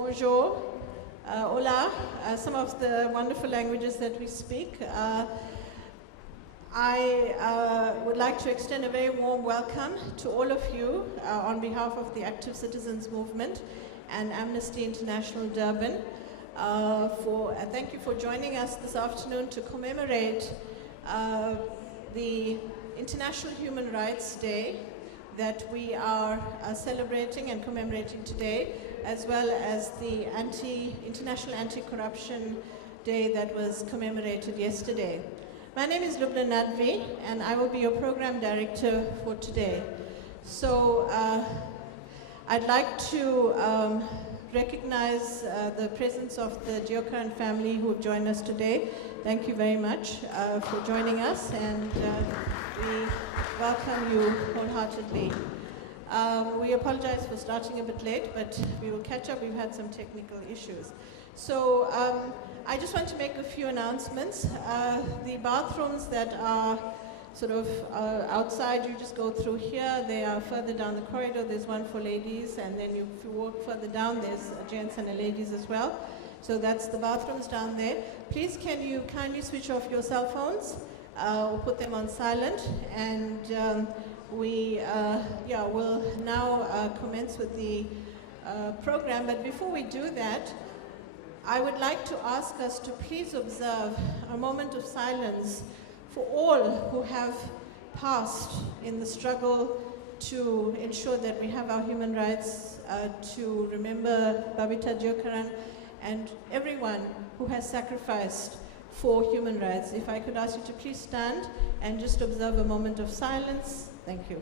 Bonjour, hola, some of the wonderful languages that we speak. I would like to extend a very warm welcome to all of you on behalf of the Active Citizens Movement and Amnesty International Durban. Thank you for joining us this afternoon to commemorate the International Human Rights Day that we are celebrating and commemorating today, as well as the International Anti-Corruption Day that was commemorated yesterday. My name is Gqubule-Mbeki, and I will be your program director for today. So I'd like to recognize the presence of the Gqubule family who have joined us today. Thank you very much for joining us, and we welcome you wholeheartedly. We apologize for starting a bit late, but we will catch up. We've had some technical issues. So I just want to make a few announcements. The bathrooms that are sort of outside, you just go through here. They are further down the corridor. There's one for ladies, and then if you walk further down, there's gents and ladies as well. So that's the bathrooms down there. Please, can you kindly switch off your cell phones or put them on silent? And we will now commence with the program. But before we do that, I would like to ask us to please observe a moment of silence for all who have passed in the struggle to ensure that we have our human rights, to remember Babita Deokaran, and everyone who has sacrificed for human rights. If I could ask you to please stand and just observe a moment of silence. Thank you.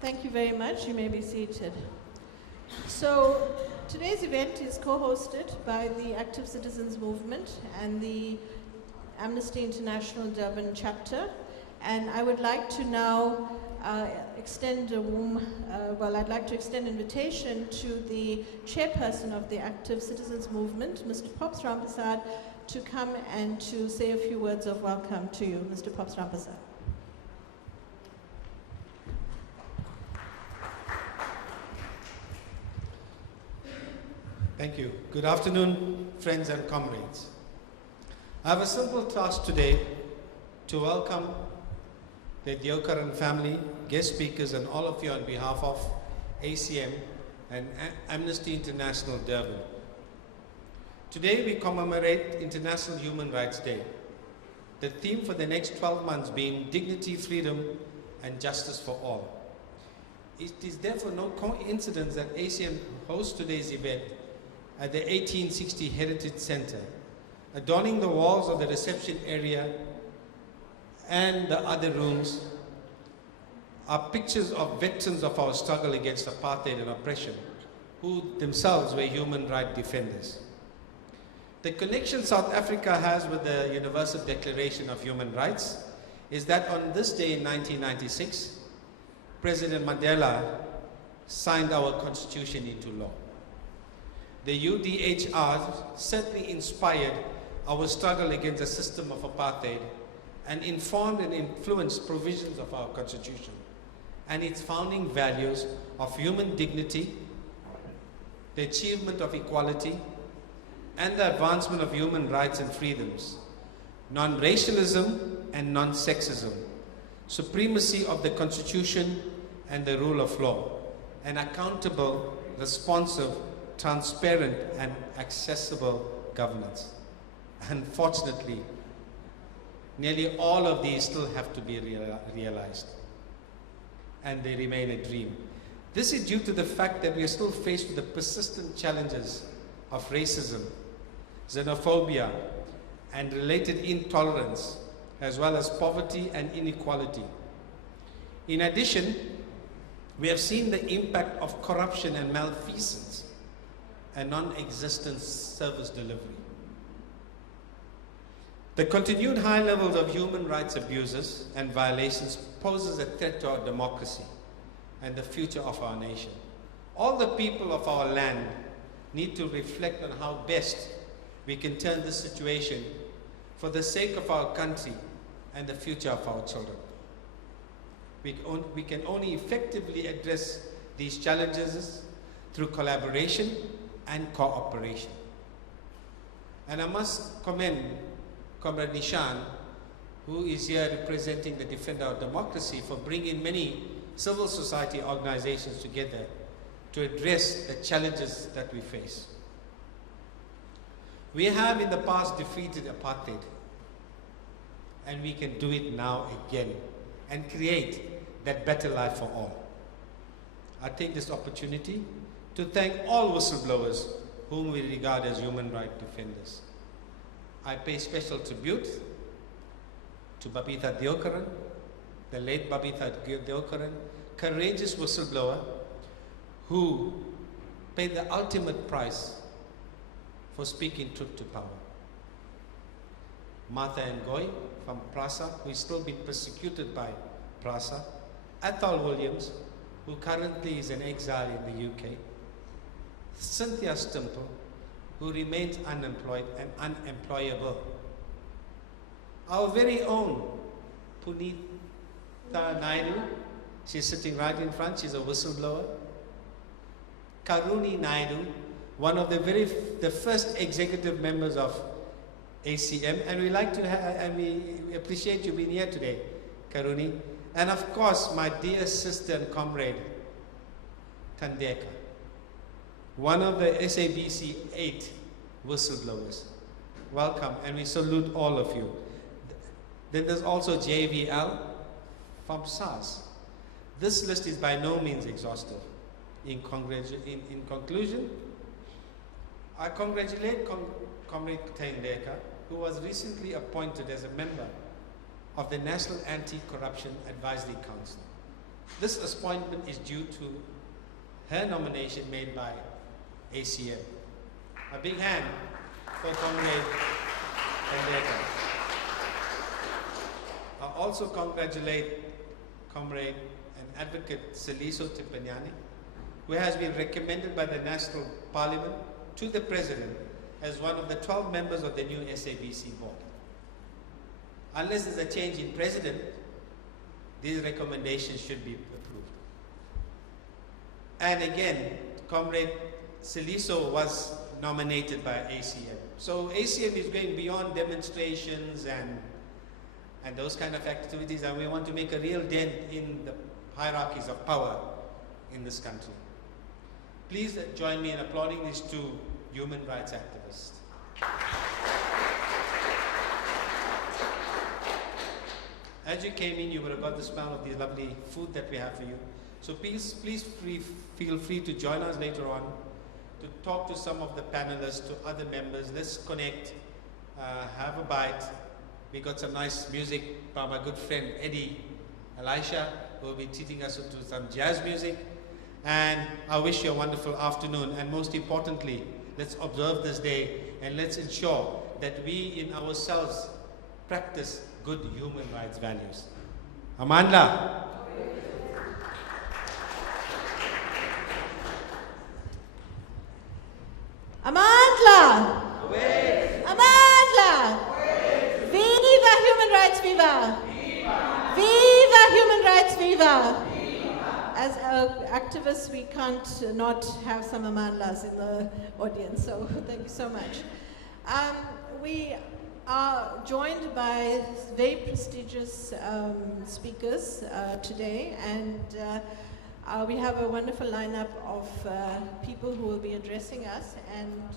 Thank you very much. You may be seated. So today's event is co-hosted by the Active Citizens Movement and the Amnesty International Durban chapter. And I would like to now extend a warm, I'd like to extend invitation to the chairperson of the Active Citizens Movement, Mr. Prof. to come and to say a few words of welcome to you, Mr. Prof. Thank you. Good afternoon, friends and comrades. I have a simple task today to welcome the Deokaran family, guest speakers, and all of you on behalf of ACM and Amnesty International Durban. Today we commemorate International Human Rights Day. The theme for the next 12 months being dignity, freedom, and justice for all. It is therefore no coincidence that ACM hosts today's event at the 1860 Heritage Center. Adorning the walls of the reception area and the other rooms are pictures of veterans of our struggle against apartheid and oppression, who themselves were human rights defenders. The connection South Africa has with the Universal Declaration of Human Rights is that on this day in 1996, President Mandela signed our constitution into law. The UDHR certainly inspired our struggle against the system of apartheid and informed and influenced provisions of our constitution and its founding values of human dignity, the achievement of equality, and the advancement of human rights and freedoms, non-racialism and non-sexism, supremacy of the constitution and the rule of law, and accountable, responsive, transparent, and accessible governance. Unfortunately, nearly all of these still have to be realized, and they remain a dream. This is due to the fact that we are still faced with the persistent challenges of racism, xenophobia, and related intolerance, as well as poverty and inequality. In addition, we have seen the impact of corruption and malfeasance and non-existent service delivery. The continued high levels of human rights abuses and violations poses a threat to our democracy and the future of our nation. All the people of our land need to reflect on how best we can turn this situation for the sake of our country and the future of our children. We can only effectively address these challenges through collaboration and cooperation. And I must commend Comrade Neeshan, who is here representing the Defender of Democracy, for bringing many civil society organizations together to address the challenges that we face. We have in the past defeated apartheid, and we can do it now again and create that better life for all. I take this opportunity to thank all whistleblowers whom we regard as human rights defenders. I pay special tribute to Babita Deokaran, the late Babita Deokaran, courageous whistleblower who paid the ultimate price for speaking truth to power. Martha Ngoyi from PRASA, who is still being persecuted by PRASA. Athol Williams, who currently is in exile in the UK. Cynthia Stimple, who remains unemployed and unemployable. Our very own Punitha Naidoo, she's sitting right in front, she's a whistleblower. Karuni Naidoo, one of the first executive members of ACM, and we appreciate you being here today, Karuni. And of course, my dear sister and comrade, Thandeka, one of the SABC 8 whistleblowers. Welcome, and we salute all of you. Then there's also JVL from SARS. This list is by no means exhaustive. In conclusion, I congratulate Comrade Thandeka, who was recently appointed as a member of the National Anti-Corruption Advisory Council. This appointment is due to her nomination made by ACM. A big hand for Comrade Thandeka. I also congratulate Comrade and Advocate Seliso Tipanyani, who has been recommended by the National Parliament to the President as one of the 12 members of the new SABC board. Unless there's a change in President, these recommendations should be approved. And again, Comrade Seliso was nominated by ACM. So ACM is going beyond demonstrations and those kind of activities, and we want to make a real dent in the hierarchies of power in this country. Please join me in applauding these two human rights activists. As you came in, you would have got the smell of the lovely food that we have for you. So please feel free to join us later on to talk to some of the panelists, to other members. Let's connect, have a bite. We got some nice music by my good friend Eddie Elisha, who will be treating us to some jazz music. And I wish you a wonderful afternoon. And most importantly, let's observe this day and let's ensure that we in ourselves practice good human rights values. Amandla. Amandla. Amandla. Viva human rights, viva. Viva human rights, viva. As activists, we can't not have some Amandlas in the audience, so thank you so much. We are joined by very prestigious speakers today, and we have a wonderful lineup of people who will be addressing us. And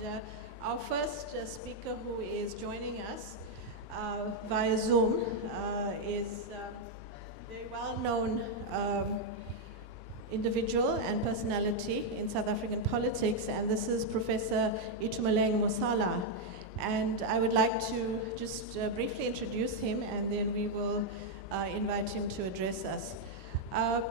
our first speaker who is joining us via Zoom is a very well-known individual and personality in South African politics, and this is Professor Itumeleng Mosala. And I would like to just briefly introduce him, and then we will invite him to address us.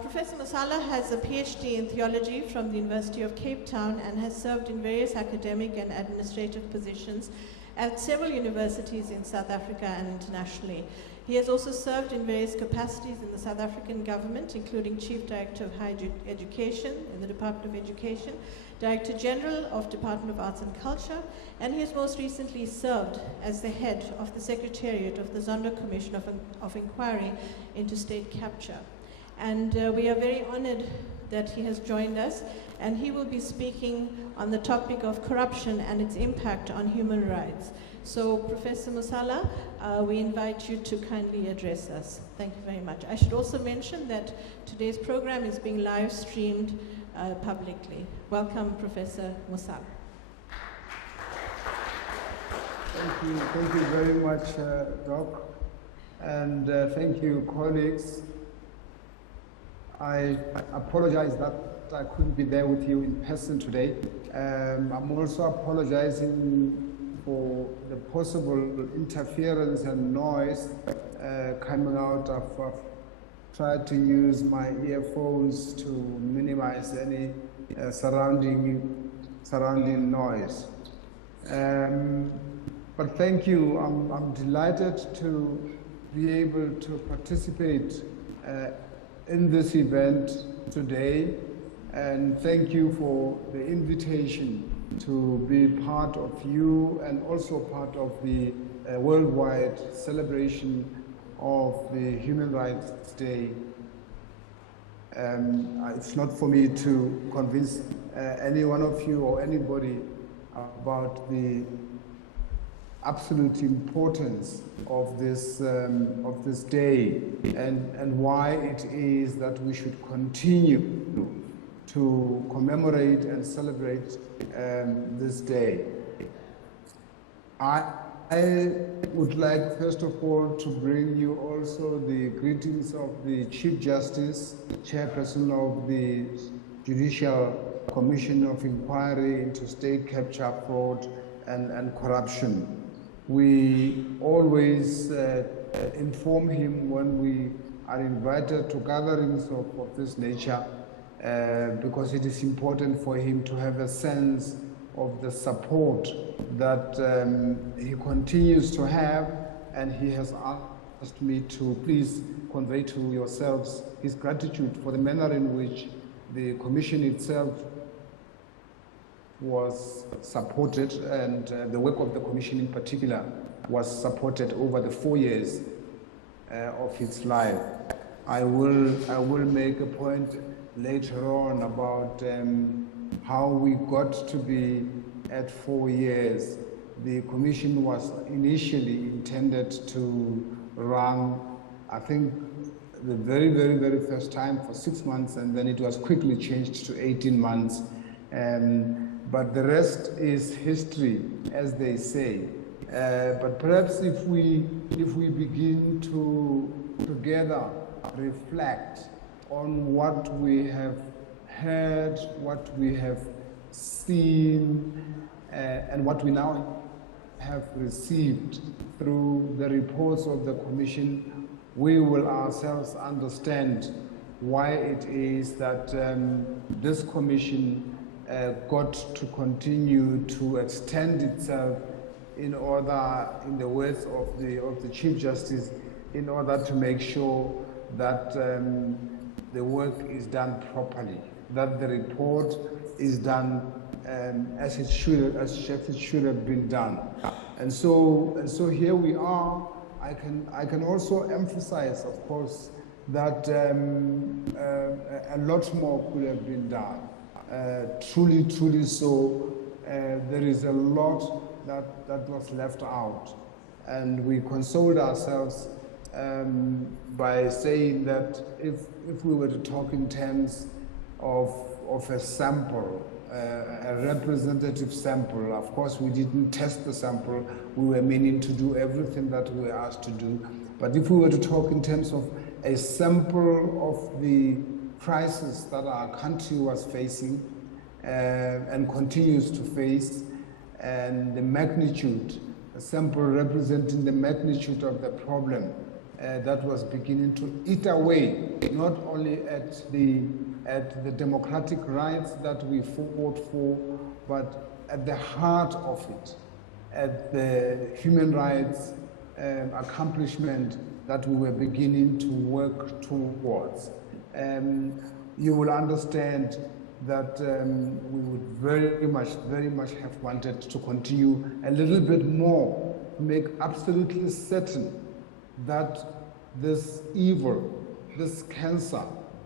Professor Mosala has a PhD in theology from the University of Cape Town and has served in various academic and administrative positions at several universities in South Africa and internationally. He has also served in various capacities in the South African government, including Chief Director of Higher Education in the Department of Education, Director General of Department of Arts and Culture, and he has most recently served as the head of the Secretariat of the Zondo Commission of Inquiry into State Capture. And we are very honored that he has joined us, and he will be speaking on the topic of corruption and its impact on human rights. So, Professor Mosala, we invite you to kindly address us. Thank you very much. I should also mention that today's program is being live streamed publicly. Welcome, Professor Mosala. Thank you very much, Doc, and thank you, colleagues. I apologize that I couldn't be there with you in person today. I'm also apologizing for the possible interference and noise coming out of. I've tried to use my earphones to minimize any surrounding noise. But thank you. I'm delighted to be able to participate in this event today, and thank you for the invitation to be part of you and also part of the worldwide celebration of the Human Rights Day. It's not for me to convince any one of you or anybody about the absolute importance of this day and why it is that we should continue to commemorate and celebrate this day. I would like, first of all, to bring you also the greetings of the Chief Justice, Chairperson of the Judicial Commission of Inquiry into State Capture, Fraud and Corruption. We always inform him when we are invited to gatherings of this nature, because it is important for him to have a sense of the support that he continues to have, and he has asked me to please convey to yourselves his gratitude for the manner in which the Commission itself was supported, and the work of the Commission in particular was supported over the 4 years of its life. I will make a point later on about how we got to be at 4 years. The Commission was initially intended to run, I think, the very first time for 6 months, and then it was quickly changed to 18 months. But the rest is history, as they say. But perhaps if we begin to together reflect on what we have heard, what we have seen, and what we now have received through the reports of the Commission, we will ourselves understand why it is that this Commission got to continue to extend itself in order, in the words of the Chief Justice, in order to make sure that the work is done properly, that the report is done as it should have been done. And so here we are. I can also emphasize, of course, that a lot more could have been done. Truly so. There is a lot that was left out, and we consoled ourselves by saying that if we were to talk in terms of a sample, a representative sample, of course we didn't test the sample, we were meaning to do everything that we were asked to do, but if we were to talk in terms of a sample of the crisis that our country was facing and continues to face, and the magnitude, a sample representing the magnitude of the problem that was beginning to eat away, not only at the democratic rights that we fought for, but at the heart of it, at the human rights accomplishment that we were beginning to work towards. You will understand that we would very much have wanted to continue a little bit more to make absolutely certain that this evil, this cancer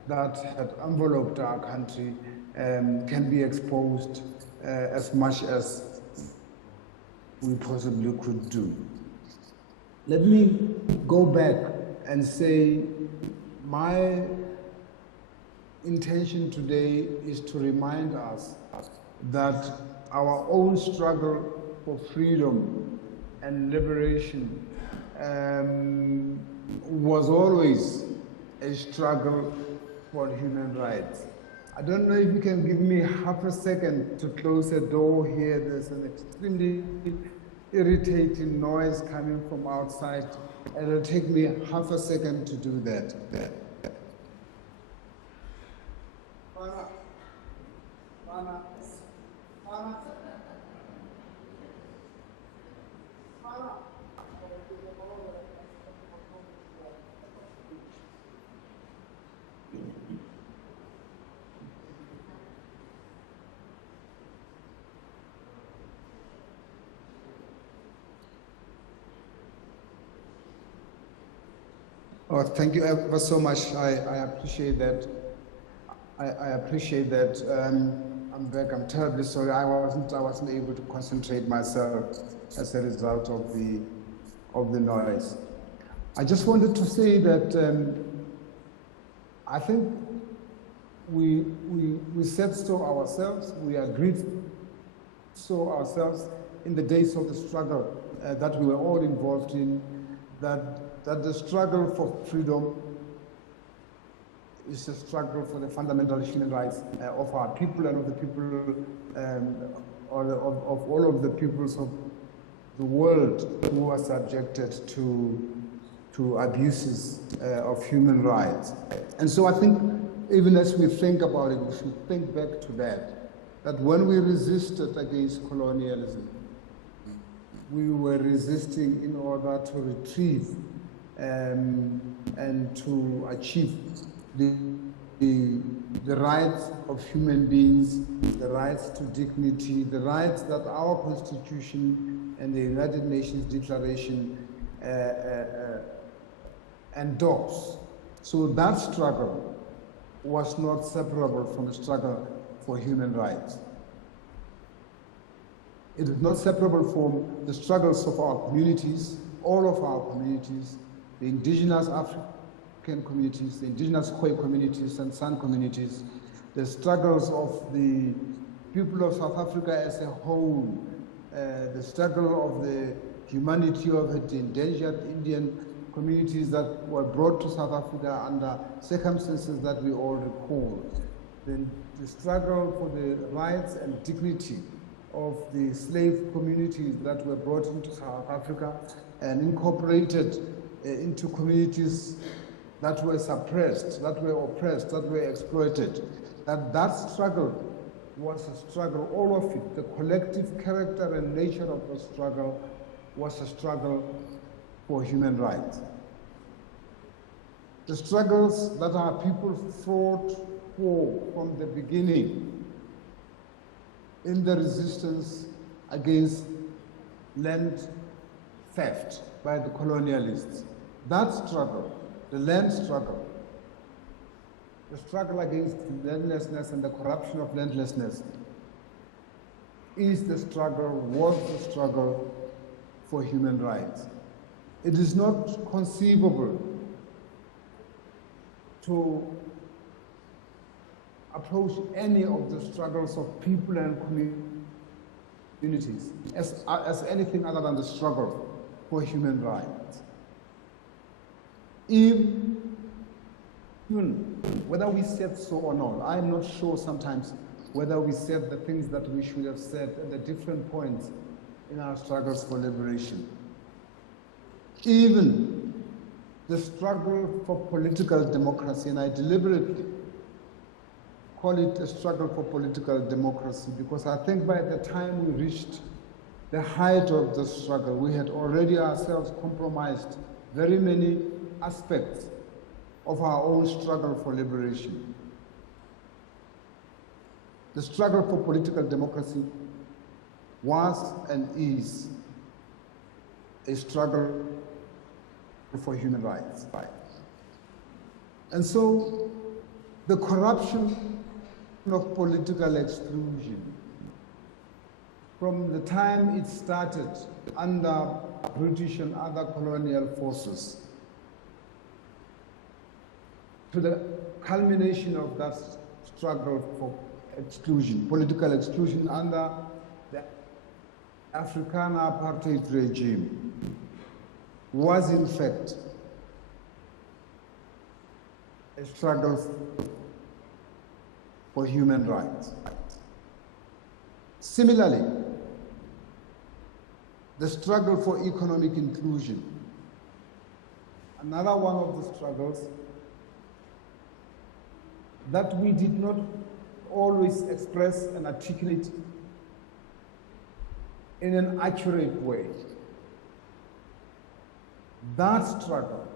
that had enveloped our country can be exposed as much as we possibly could do. Let me go back and say my intention today is to remind us that our own struggle for freedom and liberation was always a struggle for human rights. I don't know if you can give me half a second to close a door here. There's an extremely irritating noise coming from outside. It'll take me half a second to do that. Oh, thank you ever so much. I appreciate that. I appreciate that. I'm back. I'm terribly sorry. I wasn't able to concentrate myself as a result of the noise. I just wanted to say that I think we said so ourselves. We agreed so ourselves in the days of the struggle that we were all involved in. That the struggle for freedom is a struggle for the fundamental human rights of our people and of the people, of all of the peoples of the world who are subjected to abuses of human rights. And so I think even as we think about it, we should think back to that when we resisted against colonialism, we were resisting in order to retrieve and to achieve the rights of human beings, the rights to dignity, the rights that our Constitution and the United Nations Declaration endorse. So that struggle was not separable from the struggle for human rights. It is not separable from the struggles of our communities, all of our communities, the indigenous African communities, the indigenous Khoi communities and San communities, the struggles of the people of South Africa as a whole, the struggle of the humanity of the endangered Indian communities that were brought to South Africa under circumstances that we all recall, the struggle for the rights and dignity of the slave communities that were brought into South Africa and incorporated into communities that were suppressed, that were oppressed, that were exploited. That struggle was a struggle, all of it, the collective character and nature of the struggle was a struggle for human rights. The struggles that our people fought for from the beginning in the resistance against land theft by the colonialists. That struggle, the land struggle, the struggle against landlessness and the corruption of landlessness is the struggle, was the struggle for human rights. It is not conceivable to approach any of the struggles of people and communities as anything other than the struggle for human rights. Even whether we said so or not, I'm not sure sometimes whether we said the things that we should have said at the different points in our struggles for liberation. Even the struggle for political democracy, and I deliberately call it a struggle for political democracy because I think by the time we reached the height of the struggle, we had already ourselves compromised very many aspects of our own struggle for liberation. The struggle for political democracy was and is a struggle for human rights. And so the corruption of political exclusion, from the time it started under British and other colonial forces, to the culmination of that struggle for exclusion, political exclusion under the Afrikaner apartheid regime, was in fact a struggle for human rights. Similarly, the struggle for economic inclusion, another one of the struggles that we did not always express and articulate in an accurate way. That struggle,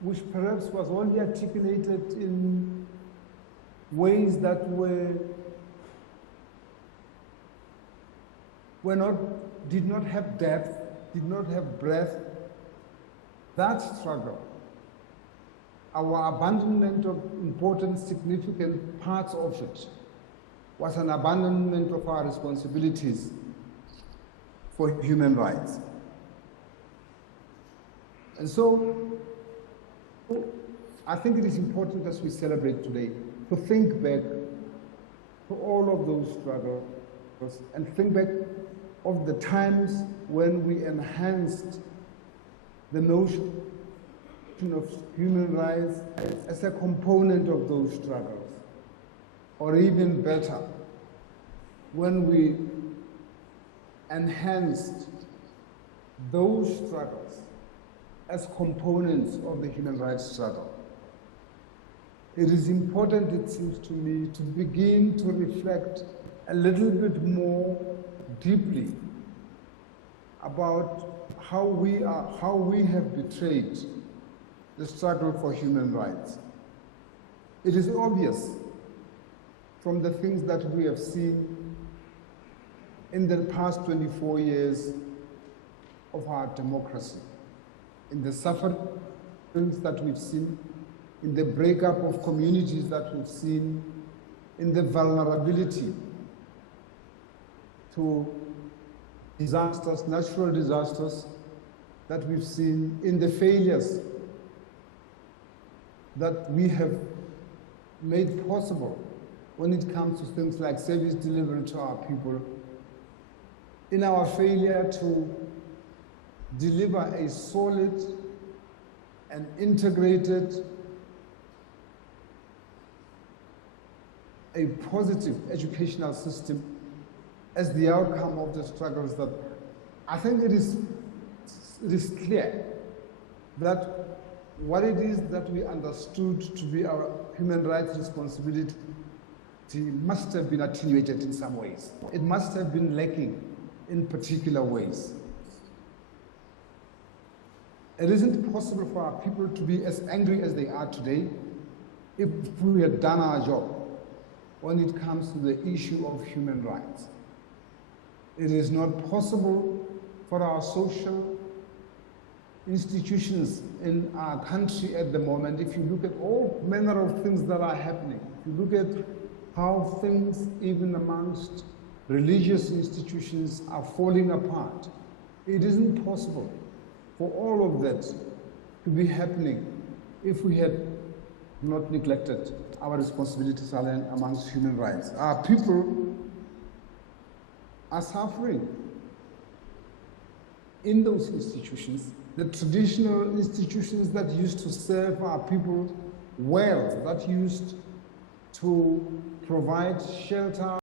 which perhaps was only articulated in ways that did not have depth, did not have breadth, that struggle, our abandonment of important, significant parts of it, was an abandonment of our responsibilities for human rights. And so, I think it is important as we celebrate today to think back to all of those struggles and think back of the times when we enhanced the notion of human rights as a component of those struggles, or even better, when we enhanced those struggles as components of the human rights struggle. It is important, it seems to me, to begin to reflect a little bit more deeply about how we have betrayed the struggle for human rights. It is obvious from the things that we have seen in the past 24 years of our democracy, in the sufferings that we've seen, in the breakup of communities that we've seen, in the vulnerability to disasters, natural disasters that we've seen, in the failures that we have made possible when it comes to things like service delivery to our people, in our failure to deliver a solid and integrated, a positive educational system as the outcome of the struggles that I think it is clear that what it is that we understood to be our human rights responsibility must have been attenuated in some ways. It must have been lacking in particular ways. It isn't possible for our people to be as angry as they are today if we had done our job when it comes to the issue of human rights. It is not possible for our social institutions in our country at the moment, if you look at all manner of things that are happening, if you look at how things even amongst religious institutions are falling apart, it isn't possible for all of that to be happening if we had not neglected our responsibilities amongst human rights. Our people are suffering in those institutions, the traditional institutions that used to serve our people well, that used to provide shelter,